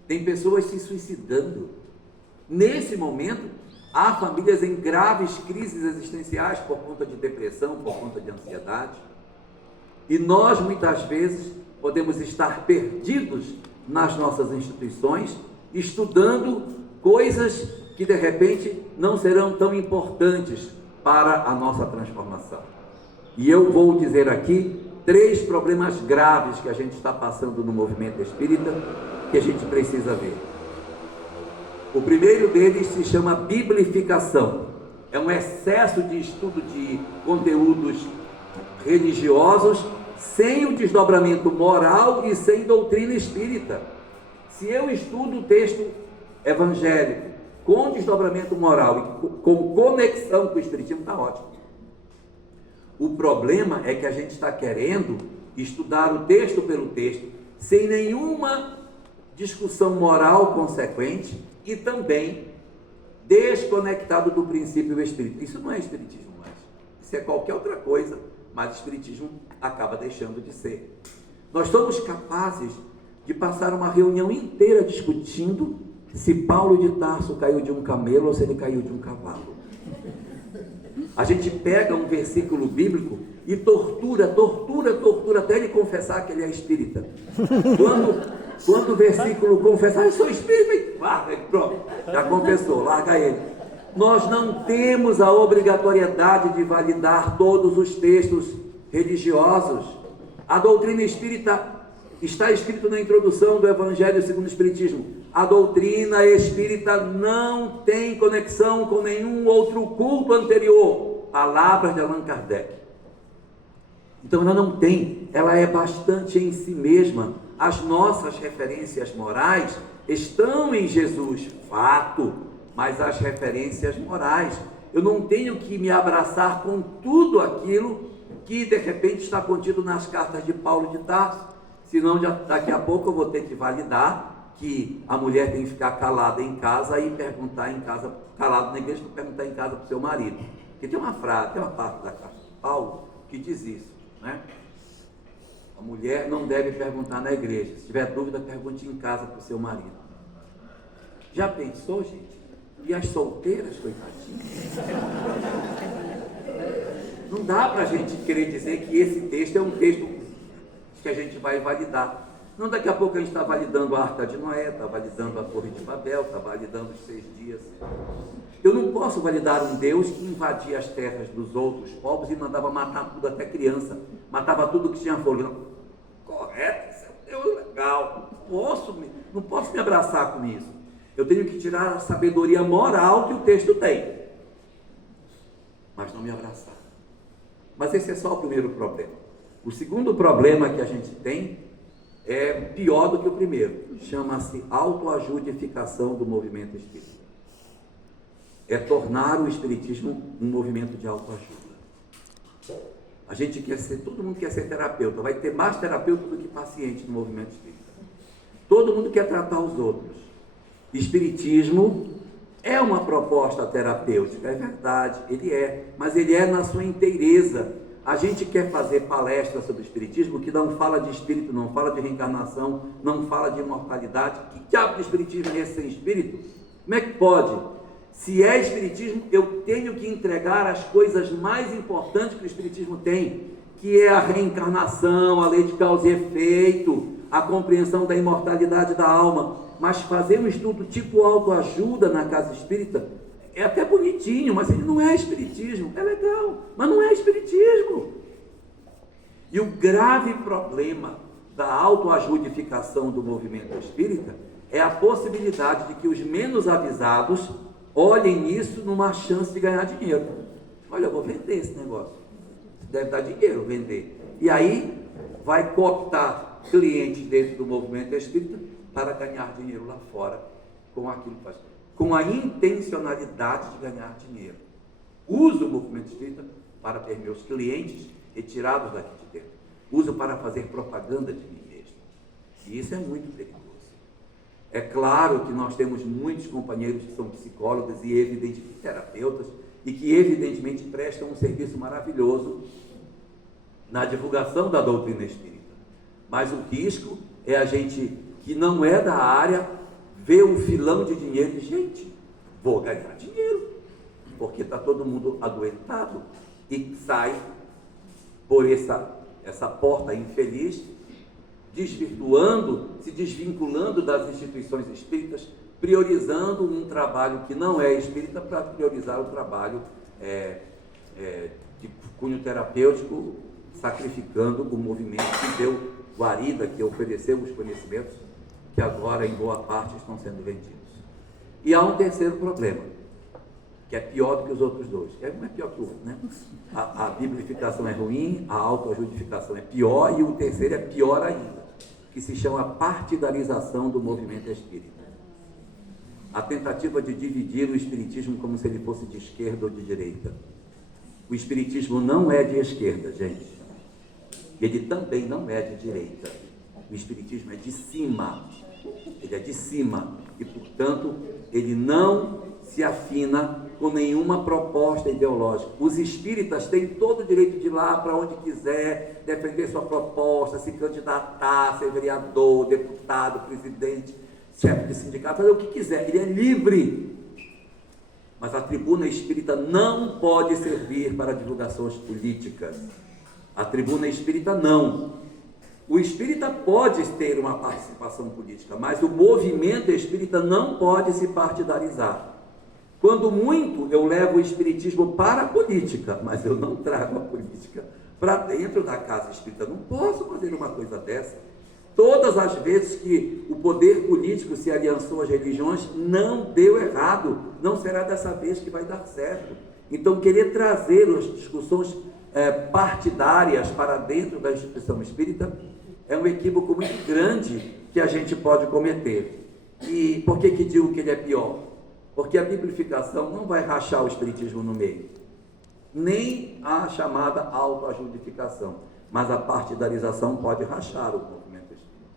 Tem pessoas se suicidando. Nesse momento, há famílias em graves crises existenciais por conta de depressão, por conta de ansiedade. E nós, muitas vezes, podemos estar perdidos nas nossas instituições, estudando coisas que, de repente, não serão tão importantes para a nossa transformação. E eu vou dizer aqui 3 problemas graves que a gente está passando no movimento espírita, que a gente precisa ver. O primeiro deles se chama biblificação. É um excesso de estudo de conteúdos religiosos, sem o desdobramento moral e sem doutrina espírita. Se eu estudo o texto evangélico com desdobramento moral e com conexão com o espiritismo, está ótimo. O problema é que a gente está querendo estudar o texto pelo texto, sem nenhuma discussão moral consequente e também desconectado do princípio espírita. Isso não é espiritismo mais. Isso é qualquer outra coisa, mas o espiritismo acaba deixando de ser. Nós somos capazes de passar uma reunião inteira discutindo se Paulo de Tarso caiu de um camelo ou se ele caiu de um cavalo. A gente pega um versículo bíblico e tortura até ele confessar que ele é espírita. Quando o versículo confessa, eu sou espírita, larga ele, pronto, já confessou, larga ele. Nós não temos a obrigatoriedade de validar todos os textos religiosos. A doutrina espírita está escrito na introdução do Evangelho segundo o Espiritismo. A doutrina espírita não tem conexão com nenhum outro culto anterior. Palavras de Allan Kardec. Então ela não tem, ela é bastante em si mesma. As nossas referências morais estão em Jesus, fato, mas as referências morais, eu não tenho que me abraçar com tudo aquilo que de repente está contido nas cartas de Paulo de Tarso, senão daqui a pouco eu vou ter que validar que a mulher tem que ficar calada em casa e perguntar em casa, calado na igreja, para perguntar em casa para o seu marido. Porque tem uma frase, tem uma parte da carta de Paulo que diz isso, né? A mulher não deve perguntar na igreja. Se tiver dúvida, pergunte em casa para o seu marido. Já pensou, gente? E as solteiras, coitadinhas? Não dá para a gente querer dizer que esse texto é um texto que a gente vai validar. Não, daqui a pouco a gente está validando a Arca de Noé, está validando a Torre de Babel, está validando os 6 dias. Eu não posso validar um Deus que invadia as terras dos outros povos e mandava matar tudo, até criança. Matava tudo que tinha folha. Correto, isso é um Deus local. Não posso me abraçar com isso. Eu tenho que tirar a sabedoria moral que o texto tem, mas não me abraçar. Mas esse é só o primeiro problema. O segundo problema que a gente tem é pior do que o primeiro. Chama-se autoajudificação do movimento espírita. É tornar o espiritismo um movimento de autoajuda. A gente quer ser, todo mundo quer ser terapeuta. Vai ter mais terapeuta do que paciente no movimento espírita. Todo mundo quer tratar os outros. Espiritismo é uma proposta terapêutica, é verdade, ele é, mas ele é na sua inteireza. A gente quer fazer palestras sobre o espiritismo que não fala de espírito, não fala de reencarnação, não fala de imortalidade. Que diabo de espiritismo é esse sem espírito? Como é que pode? Se é espiritismo, eu tenho que entregar as coisas mais importantes que o espiritismo tem, que é a reencarnação, a lei de causa e efeito, a compreensão da imortalidade da alma. Mas fazer um estudo tipo autoajuda na casa espírita é até bonitinho, mas ele não é espiritismo. É legal, mas não é espiritismo. E o grave problema da autoajudificação do movimento espírita é a possibilidade de que os menos avisados olhem nisso numa chance de ganhar dinheiro. Olha, eu vou vender esse negócio, deve dar dinheiro vender. E aí vai cooptar clientes dentro do movimento espírita para ganhar dinheiro lá fora com aquilo que faz, com a intencionalidade de ganhar dinheiro. Uso o movimento espírita para ter meus clientes retirados daqui de dentro. Uso para fazer propaganda de mim mesmo. E isso é muito perigoso. É claro que nós temos muitos companheiros que são psicólogos e evidentemente terapeutas e que evidentemente prestam um serviço maravilhoso na divulgação da doutrina espírita. Mas o risco é a gente que não é da área ver um filão de dinheiro e, gente, vou ganhar dinheiro, porque está todo mundo adoentado e sai por essa porta infeliz, se desvinculando das instituições espíritas, priorizando um trabalho que não é espírita para priorizar o trabalho de cunho terapêutico, sacrificando o movimento que deu guarida, que ofereceu os conhecimentos que agora em boa parte estão sendo vendidos. E há um terceiro problema, que é pior do que os outros dois. Um é pior que o outro, né? A biblificação é ruim, a autoajudificação é pior, e o terceiro é pior ainda, que se chama partidarização do movimento espírita. A tentativa de dividir o espiritismo como se ele fosse de esquerda ou de direita. O espiritismo não é de esquerda, gente. Ele também não é de direita. O espiritismo é de cima. Ele é de cima. E, portanto, ele não se afina com nenhuma proposta ideológica. Os espíritas têm todo o direito de ir lá para onde quiser, defender sua proposta, se candidatar, ser vereador, deputado, presidente, chefe de sindicato, fazer o que quiser. Ele é livre. Mas a tribuna espírita não pode servir para divulgações políticas. A tribuna espírita não. O espírita pode ter uma participação política, mas o movimento espírita não pode se partidarizar. Quando muito, eu levo o espiritismo para a política, mas eu não trago a política para dentro da casa espírita. Não posso fazer uma coisa dessa. Todas as vezes que o poder político se aliançou às religiões, não deu errado. Não será dessa vez que vai dar certo. Então, querer trazer as discussões partidárias para dentro da instituição espírita é um equívoco muito grande que a gente pode cometer. E por que digo que ele é pior? Porque a biblificação não vai rachar o espiritismo no meio, nem a chamada autoajudificação, mas a partidarização pode rachar o movimento espírita,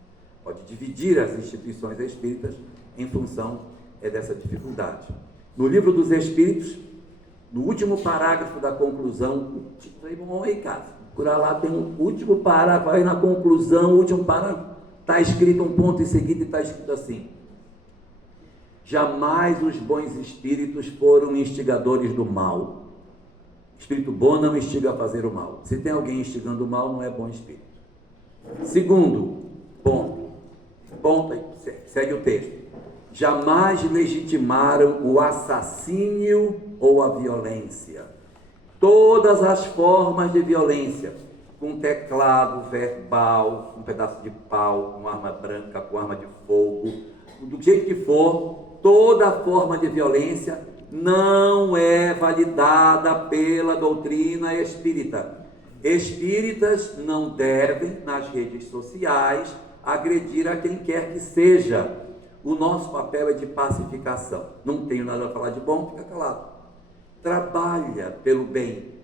pode dividir as instituições espíritas em função dessa dificuldade. No Livro dos Espíritos, no último parágrafo da conclusão, vamos aí, casa, procurar lá, tem um último parágrafo, aí na conclusão, o último parágrafo, está escrito um ponto em seguida e está escrito assim: jamais os bons espíritos foram instigadores do mal. Espírito bom não instiga a fazer o mal. Se tem alguém instigando o mal, não é bom espírito. Segundo ponto, segue o texto: jamais legitimaram o assassínio ou a violência. Todas as formas de violência, com teclado verbal, um pedaço de pau, com arma branca, com arma de fogo, do jeito que for, toda forma de violência não é validada pela doutrina espírita. Espíritas não devem, nas redes sociais, agredir a quem quer que seja. O nosso papel é de pacificação. Não tenho nada a falar de bom, fica calado. Trabalha pelo bem,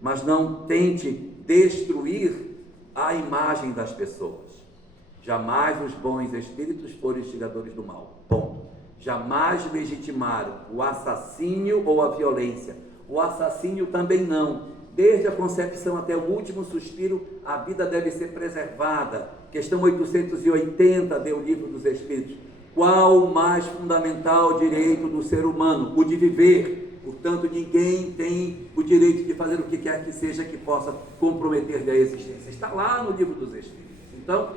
mas não tente destruir a imagem das pessoas. Jamais os bons espíritos foram instigadores do mal. Bom, jamais legitimaram o assassínio ou a violência. O assassínio também não. Desde a concepção até o último suspiro, a vida deve ser preservada. Questão 880 do Livro dos Espíritos. Qual o mais fundamental direito do ser humano? O de viver. Portanto, ninguém tem o direito de fazer o que quer que seja que possa comprometer a existência. Está lá no Livro dos Espíritos. Então,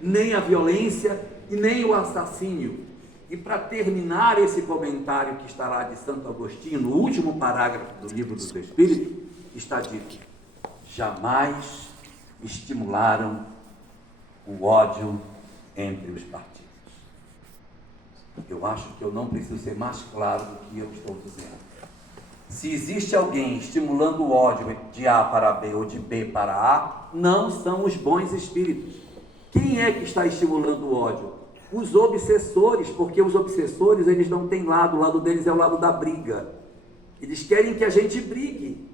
nem a violência e nem o assassínio. E para terminar esse comentário que está lá de Santo Agostinho, no último parágrafo do Livro dos Espíritos, está dito: jamais estimularam o ódio entre os partidos. Eu acho que eu não preciso ser mais claro do que eu estou dizendo. Se existe alguém estimulando o ódio de A para B ou de B para A, não são os bons espíritos. Quem é que está estimulando o ódio? Os obsessores, porque os obsessores, eles não têm lado, o lado deles é o lado da briga. Eles querem que a gente brigue.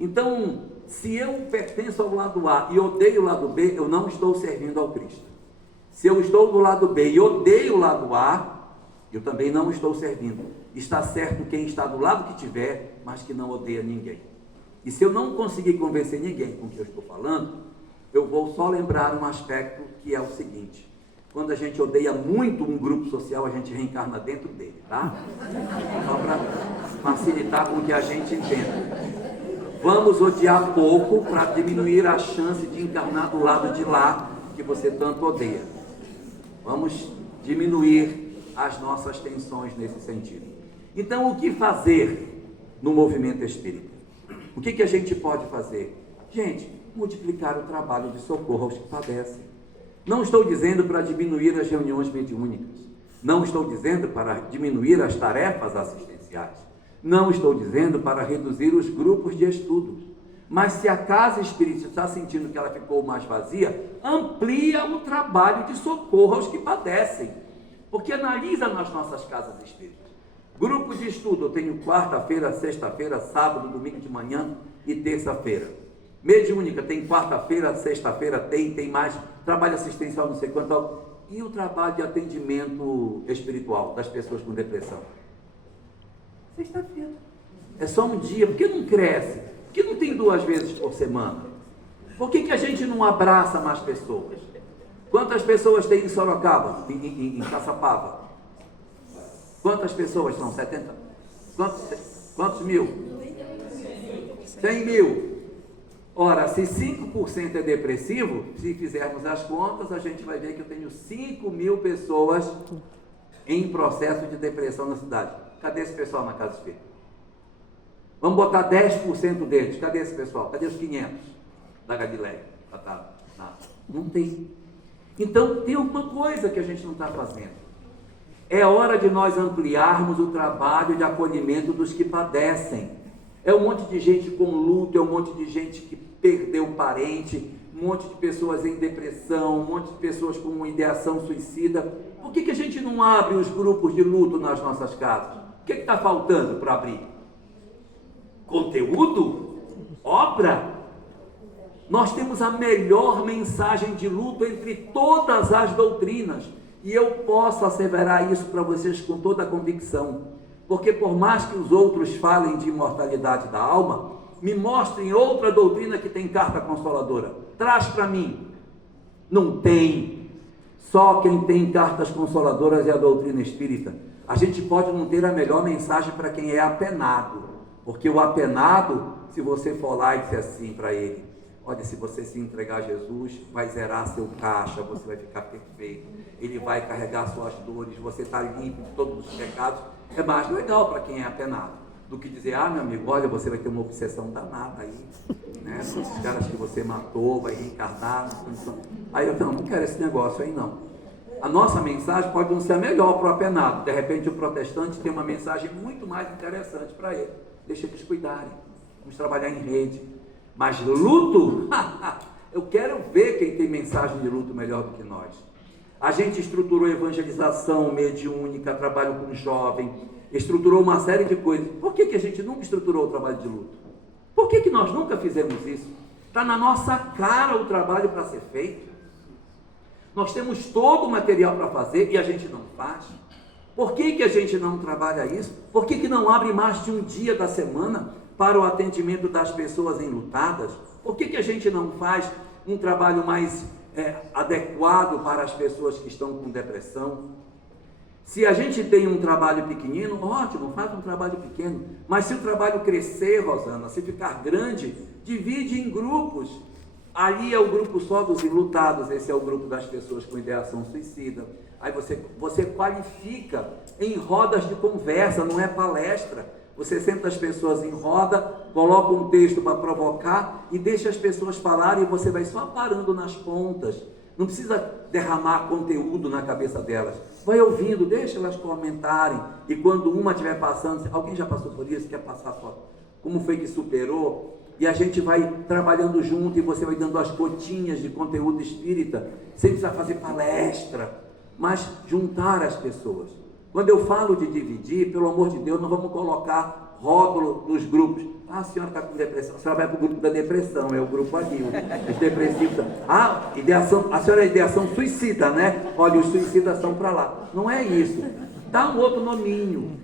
Então, se eu pertenço ao lado A e odeio o lado B, eu não estou servindo ao Cristo. Se eu estou do lado B e odeio o lado A, eu também não estou servindo. Está certo quem está do lado que tiver, mas que não odeia ninguém. E se eu não conseguir convencer ninguém com o que eu estou falando, eu vou só lembrar um aspecto que é o seguinte: quando a gente odeia muito um grupo social, a gente reencarna dentro dele, tá? Só para facilitar com que a gente entenda. Vamos odiar pouco para diminuir a chance de encarnar do lado de lá que você tanto odeia. Vamos diminuir as nossas tensões nesse sentido. Então, o que fazer no movimento espírita? O que a gente pode fazer? Gente, multiplicar o trabalho de socorro aos que padecem. Não estou dizendo para diminuir as reuniões mediúnicas. Não estou dizendo para diminuir as tarefas assistenciais. Não estou dizendo para reduzir os grupos de estudo. Mas se a casa espírita está sentindo que ela ficou mais vazia, amplia o trabalho de socorro aos que padecem. Porque analisa nas nossas casas espíritas. Grupo de estudo, eu tenho quarta-feira, sexta-feira, sábado, domingo de manhã e terça-feira. Mediúnica, tem quarta-feira, sexta-feira, tem mais. Trabalho assistencial, não sei quanto. E o trabalho de atendimento espiritual das pessoas com depressão? Sexta-feira. É só um dia. Por que não cresce? Por que não tem 2 vezes por semana? Por que a gente não abraça mais pessoas? Quantas pessoas tem em Sorocaba, em Caçapava? Quantas pessoas são? 70? Quantos mil? 100 mil. Ora, se 5% é depressivo, se fizermos as contas, a gente vai ver que eu tenho 5 mil pessoas em processo de depressão na cidade. Cadê esse pessoal na casa espírita? Vamos botar 10% deles. Cadê esse pessoal? Cadê os 500 da Galileia? Não tem. Então, tem alguma coisa que a gente não está fazendo. É hora de nós ampliarmos o trabalho de acolhimento dos que padecem. É um monte de gente com luto, é um monte de gente que perdeu um parente, um monte de pessoas em depressão, um monte de pessoas com uma ideação suicida. Por que a gente não abre os grupos de luto nas nossas casas? O que está faltando para abrir? Conteúdo? Obra? Nós temos a melhor mensagem de luto entre todas as doutrinas. E eu posso asseverar isso para vocês com toda a convicção. Porque por mais que os outros falem de imortalidade da alma, me mostrem outra doutrina que tem carta consoladora. Traz para mim. Não tem. Só quem tem cartas consoladoras é a doutrina espírita. A gente pode não ter a melhor mensagem para quem é apenado. Porque o apenado, se você for lá e disser assim para ele: olha, se você se entregar a Jesus, vai zerar seu caixa, você vai ficar perfeito, ele vai carregar suas dores, você está limpo de todos os pecados. É mais legal para quem é apenado. do que dizer, meu amigo, olha, você vai ter uma obsessão danada aí, né? Esses caras que você matou, vai reencarnar. Aí eu não quero esse negócio aí não. A nossa mensagem pode não ser a melhor para o apenado. De repente o protestante tem uma mensagem muito mais interessante para ele. Deixa eles cuidarem. Vamos trabalhar em rede. Mas luto, eu quero ver quem tem mensagem de luto melhor do que nós. A gente estruturou evangelização mediúnica, trabalho com jovem, estruturou uma série de coisas. Por que a gente nunca estruturou o trabalho de luto? Por que nós nunca fizemos isso? Está na nossa cara o trabalho para ser feito. Nós temos todo o material para fazer e a gente não faz. Por que a gente não trabalha isso? Por que não abre mais de um dia da semana para o atendimento das pessoas enlutadas? Por que a gente não faz um trabalho mais adequado para as pessoas que estão com depressão? Se a gente tem um trabalho pequenino, ótimo, faz um trabalho pequeno. Mas se o trabalho crescer, Rosana, se ficar grande, divide em grupos. Ali é o grupo só dos enlutados, esse é o grupo das pessoas com ideação suicida. Aí você qualifica em rodas de conversa, não é palestra. Você senta as pessoas em roda, coloca um texto para provocar e deixa as pessoas falarem e você vai só parando nas pontas. Não precisa derramar conteúdo na cabeça delas. Vai ouvindo, deixa elas comentarem. E quando uma estiver passando, alguém já passou por isso, quer passar por como foi que superou? E a gente vai trabalhando junto e você vai dando as gotinhas de conteúdo espírita, sem precisar fazer palestra, mas juntar as pessoas. Quando eu falo de dividir, pelo amor de Deus, não vamos colocar rótulo nos grupos. A senhora está com depressão, a senhora vai para o grupo da depressão, é o grupo ali, os depressivos. Ideação, a senhora é ideação suicida, né? Olha, os suicidas estão para lá. Não é isso. Dá um outro nominho.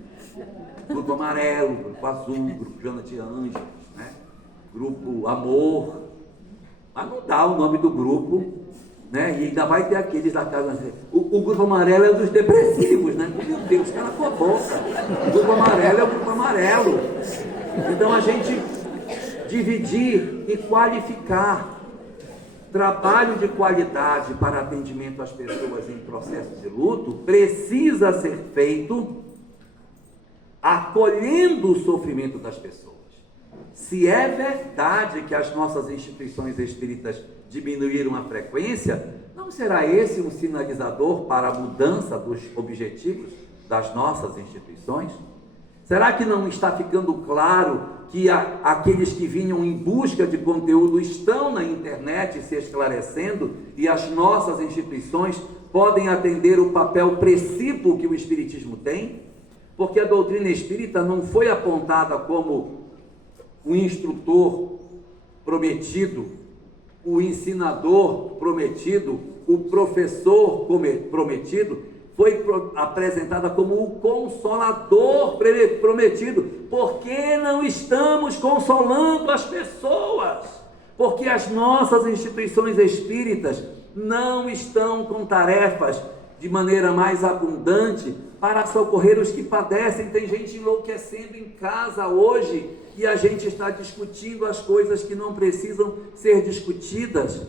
Grupo amarelo, grupo azul, grupo Joana de Anjos, né? Grupo Amor, mas não dá o nome do grupo, né? E ainda vai ter aqueles da casa, o grupo amarelo é o dos depressivos, né? Meu Deus, cala a tua boca. O grupo amarelo é o grupo amarelo. Então a gente dividir e qualificar trabalho de qualidade para atendimento às pessoas em processo de luto precisa ser feito acolhendo o sofrimento das pessoas. Se é verdade que as nossas instituições espíritas diminuíram a frequência, não será esse um sinalizador para a mudança dos objetivos das nossas instituições? Será que não está ficando claro que aqueles que vinham em busca de conteúdo estão na internet se esclarecendo e as nossas instituições podem atender o papel precípuo que o Espiritismo tem? Porque a doutrina espírita não foi apontada como o instrutor prometido, o ensinador prometido, o professor prometido, foi apresentada como o consolador prometido. Por que não estamos consolando as pessoas? Porque as nossas instituições espíritas não estão com tarefas de maneira mais abundante para socorrer os que padecem. Tem gente enlouquecendo em casa hoje e a gente está discutindo as coisas que não precisam ser discutidas.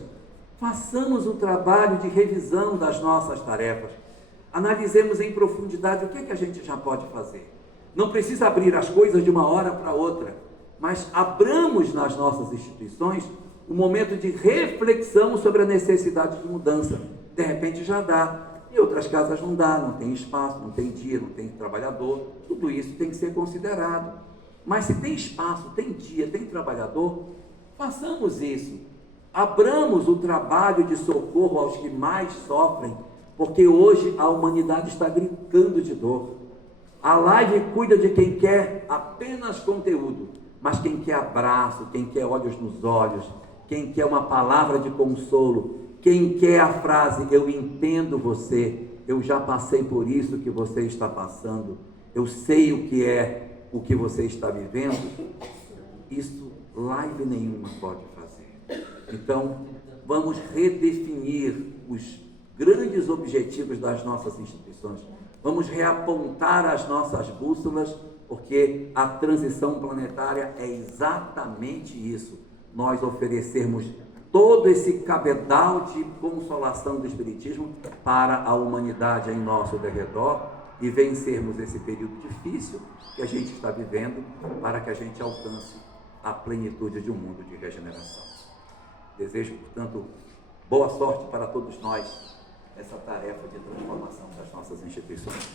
Façamos o trabalho de revisão das nossas tarefas. Analisemos em profundidade o que a gente já pode fazer. Não precisa abrir as coisas de uma hora para outra, mas abramos nas nossas instituições um momento de reflexão sobre a necessidade de mudança. De repente já dá. Em outras casas não dá, não tem espaço, não tem dia, não tem trabalhador. Tudo isso tem que ser considerado. Mas se tem espaço, tem dia, tem trabalhador, façamos isso. Abramos o trabalho de socorro aos que mais sofrem, porque hoje a humanidade está gritando de dor. A live cuida de quem quer apenas conteúdo, mas quem quer abraço, quem quer olhos nos olhos, quem quer uma palavra de consolo, quem quer a frase, eu entendo você, eu já passei por isso que você está passando, eu sei o que é o que você está vivendo, isso live nenhuma pode fazer. Então, vamos redefinir os grandes objetivos das nossas instituições, vamos reapontar as nossas bússolas, porque a transição planetária é exatamente isso, nós oferecermos todo esse cabedal de consolação do Espiritismo para a humanidade em nosso derredor, e vencermos esse período difícil que a gente está vivendo, para que a gente alcance a plenitude de um mundo de regeneração. Desejo, portanto, boa sorte para todos nós nessa tarefa de transformação das nossas instituições.